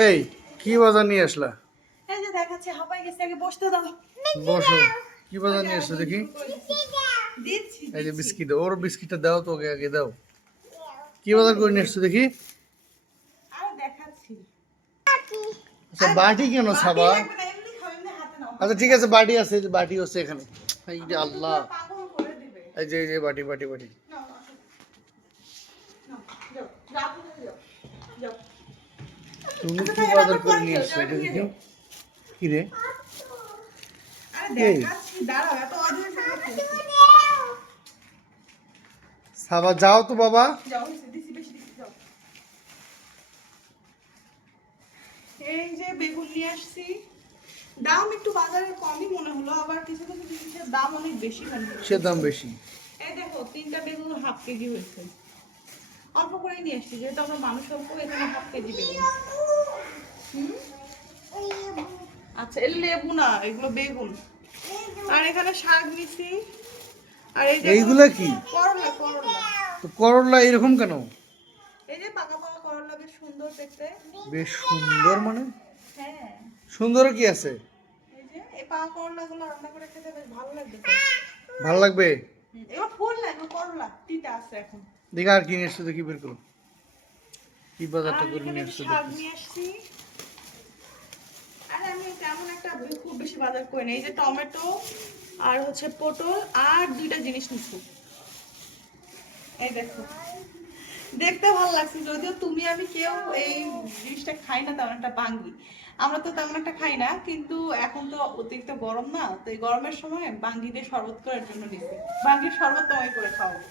এই কি বাজার নিয়ে আসলা? এই যে দেখাচ্ছে হাঁপাই গেছে আগে বসতে দাও। বসো কি বাজার নিয়ে আসছো দেখি? দিচ্ছি এই যে বিস্কিট ওর বিস্কিটটা দাও তো ওকে আগে দাও। কি বাজার করে নিয়ে আসছো দেখি? আর দেখাচ্ছি। আচ্ছা বাটি কেন সাবা। আচ্ছা ঠিক আছে বাটি আছে যে বাটি আছে এখানে। এই যে আল্লাহ। এই যে এই যে বাটি বাটি বাটি। যাও। তুমি আচ্ছা, কি বাজার করে নিয়ে আসছো যাও, দেখি। কি রে। সাবা যাও তো বাবা। এই যে বেগুন নিয়ে আসছি দাম একটু বাজারে কমই মনে হলো আবার কিছু কিছু জিনিসের দাম অনেক বেশি মনে সে দাম বেশি এই দেখো তিনটা বেগুন হাফ কেজি হয়েছে অল্প করে নিয়ে আসছি যেহেতু আমরা মানুষ অল্প এখানে হাফ কেজি বেগুন? আচ্ছা এগুলো লেবু না এগুলো বেগুন। আর এখানে শাক নিছি। আর এই যে এইগুলা কি? করলা করলা। তো করলা এরকম কেন? এই যে পাকা পাকা করলা বেশ সুন্দর দেখতে। বেশ সুন্দর মানে? হ্যাঁ। সুন্দর কি আছে? এই যে এই পাকা করলাগুলো রান্না করে খেতে বেশ ভালো লাগবে। ভালো লাগবে? এগুলো ফুল না এগুলো করলা তিতা আছে এখন। দেখি আর কি নিয়ে আসছো দেখি বের করো। কি বাজারটা করে নিয়ে আসছো শাক নিয়ে আসছি আর আমি তেমন একটা বে- খুব বেশি বাজার করি না। এই যে টমেটো আর হচ্ছে পটল আর দুইটা জিনিস নিচ্ছি এই দেখো। দেখতে ভালো লাগছে যদিও তুমি আমি কেউ এই জিনিসটা খাই না তেমন একটা বাঙ্গি আমরা তো তেমন একটা খাই না কিন্তু এখন তো অতিরিক্ত গরম না তো এই গরমের সময় বাঙ্গি দিয়ে শরবত করার জন্য নিচ্ছি বাঙ্গির শরবত তোমায় করে খাওয়াবো।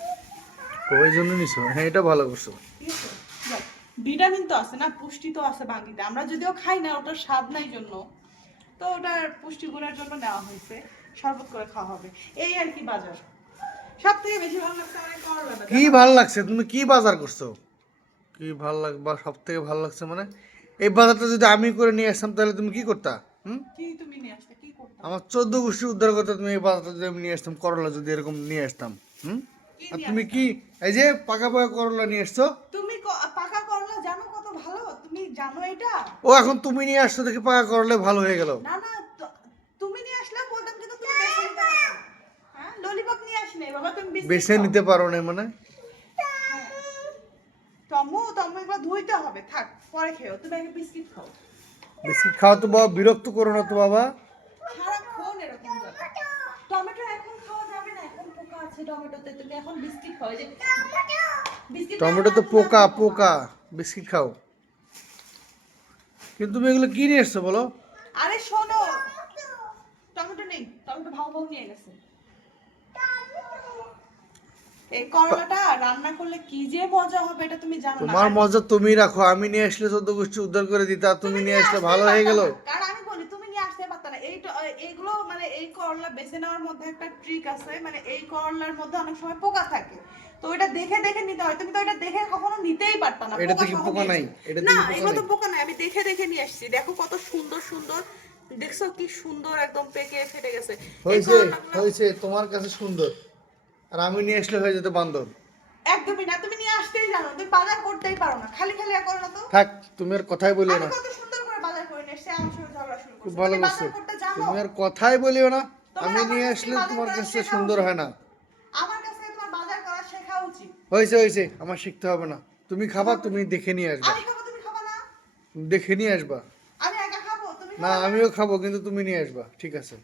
ওই জন্য নিছো? হ্যাঁ এটা ভালো করছ। ভিটামিন তো আছে না পুষ্টি তো আছে বাঙ্গিতে আমরা যদিও খাই না ওটার স্বাদ নাই জন্য। তো ওটার পুষ্টিগুণের জন্য নেওয়া হয়েছে। শরবত করে খাওয়া হবে। এই আর কি বাজার। সব থেকে বেশি ভালো লাগছে আমার করলা কি ভালো লাগছে? তুমি কি বাজার করছ? কি ভালো লাগ বা সব থেকে ভালো লাগছে মানে? এই বাজারটা যদি আমি করে নিয়ে আসতাম তাহলে তুমি কি করতা? হুম? কি তুমি নিয়ে আসতে? কি করতে? আমার চোদ্দ গোষ্ঠী উদ্ধার করতে তুমি এই বাজারটা যদি আমি নিয়ে আসতাম করলা যদি এরকম নিয়ে আসতাম হুম? আর তুমি কি এই যে পাকা পাকা করলা নিয়ে আসছো তুমি ক- পাকা করলা জানো কত ভালো তুমি জানো এটা? ও এখন তুমি নিয়ে আসছো দেখি পাকা করলে ভালো হয়ে গেল। না না তুমি নিয়ে আসলে বলতাম কিন্তু তুমি বেছে নিতে হ্যাঁ ললিপপ নিয়ে আসলে বাবা তুমি বেছে নিতে পারো। না মানে? তমু তমু এগুলো ধুইতে হবে থাক পরে খেও তুমি আগে বিস্কিট খাও। বিস্কিট খাওয়া তো বাবা বিরক্ত করো না তো বাবা। সারাক্ষণ এরকম টমেটো এখন খাওয়া যাবে না এখন পোকা আছে টমেটোতে। তুমি এখন বিস্কিট খাও যে বিস্কিট টমেটো তো পোকা পোকা। বিস্কিট খাও। কিন্তু তুমি এগুলো কি নিয়ে এসছো বলো? আরে শোনো। টমেটো নেই টমেটো ভাও ভাও নিয়ে গেছে। এই করলাটা রান্না করলে কি যে মজা হবে এটা তুমি জানো তোমার মজা তুমি রাখো আমি নিয়ে আসলে চোদ্দ গোষ্ঠী উদ্ধার করে দিতা তুমি নিয়ে আসলে ভালো হয়ে গেল। কারণ আমি বলি তুমি নিয়ে আসতে এইগুলো মানে এই করলা বেছে নেওয়ার মধ্যে একটা ট্রিক আছে মানে এই করলার মধ্যে অনেক সময় পোকা থাকে। তো এটা দেখে দেখে নিতে হয় তুমি তো এটা দেখে কখনো নিতেই পারতা না এটা সহ পোকা নাই, না এগুলো তো পোকা নাই আমি দেখে দেখে নিয়ে আসছি দেখো কত সুন্দর সুন্দর দেখছ কি সুন্দর একদম পেকে ফেটে গেছে। হয়েছে হয়েছে তোমার কাছে সুন্দর। আর আমি নিয়ে আসলে হয়ে যেত বান্দর। একদমই না তুমি নিয়ে আসতেই জানো তুমি বাজার করতেই পারো না খালি খালি করো না তো। থাক তুমি আর কথাই বলিও না। কত সুন্দর করে বাজার করে নিয়ে এসেছি আমার সঙ্গে ঝগড়া শুরু খুব করছ ভালো করছ তুমি আর কথাই বলিও না। আমি নিয়ে আসলে তোমার কাছে সুন্দর হয় না। আমার কাছ তোমার বাজার করা শেখা উচিত। হয়েছে হয়েছে। আমার শিখতে হবে না। তুমি খাবা তুমি দেখে নিয়ে আসবা। আমি খাব তুমি খাব না? দেখে নিয়ে আসবা। আমি একা খাব তুমি না আমিও খাব কিন্তু তুমি নিয়ে আসবা। ঠিক আছে।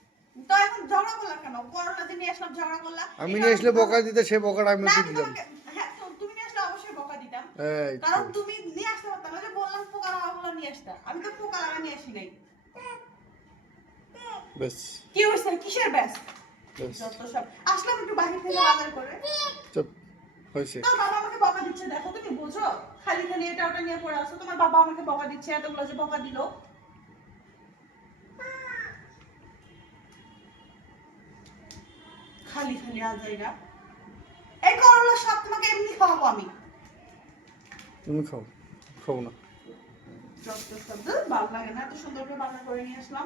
তো এখন ঝগড়া করলা কেন? করোনা যে নিয়ে আসলাম ঝগড়া করলা। আমি নিয়ে আসলে বকা দিতে সে বকাটা আমি না, দিলাম। হ্যাঁ, তো তুমি নিয়ে আসলে অবশ্যই বকা দিতাম। কারণ তুমি নিয়ে আসতে পারতাম যে বললাম পোকা লাগাগুলো নিয়ে আসতে। আমি তো পোকা লাগা নিয়ে আসি নাই। ব্যাস। কি হয়েছে? কিসের ব্যাস? ব্যাস। যত সব আসলাম একটু বাহির থেকে বাজার করে। চুপ হয়েছে। তো বাবা আমাকে বকা দিচ্ছে দেখো তুমি বোঝো? খালি খালি এটা ওটা নিয়ে পড়ে আসো তোমার বাবা আমাকে বকা দিচ্ছে এতগুলো যে বকা দিল। খালি খালি আজাইরা এই করলা সব তোমাকে এমনি খাওয়াবো আমি। তুমি খাও খাব না। যত সব ভালো লাগে না এত সুন্দর করে বাজার করে নিয়ে আসলাম।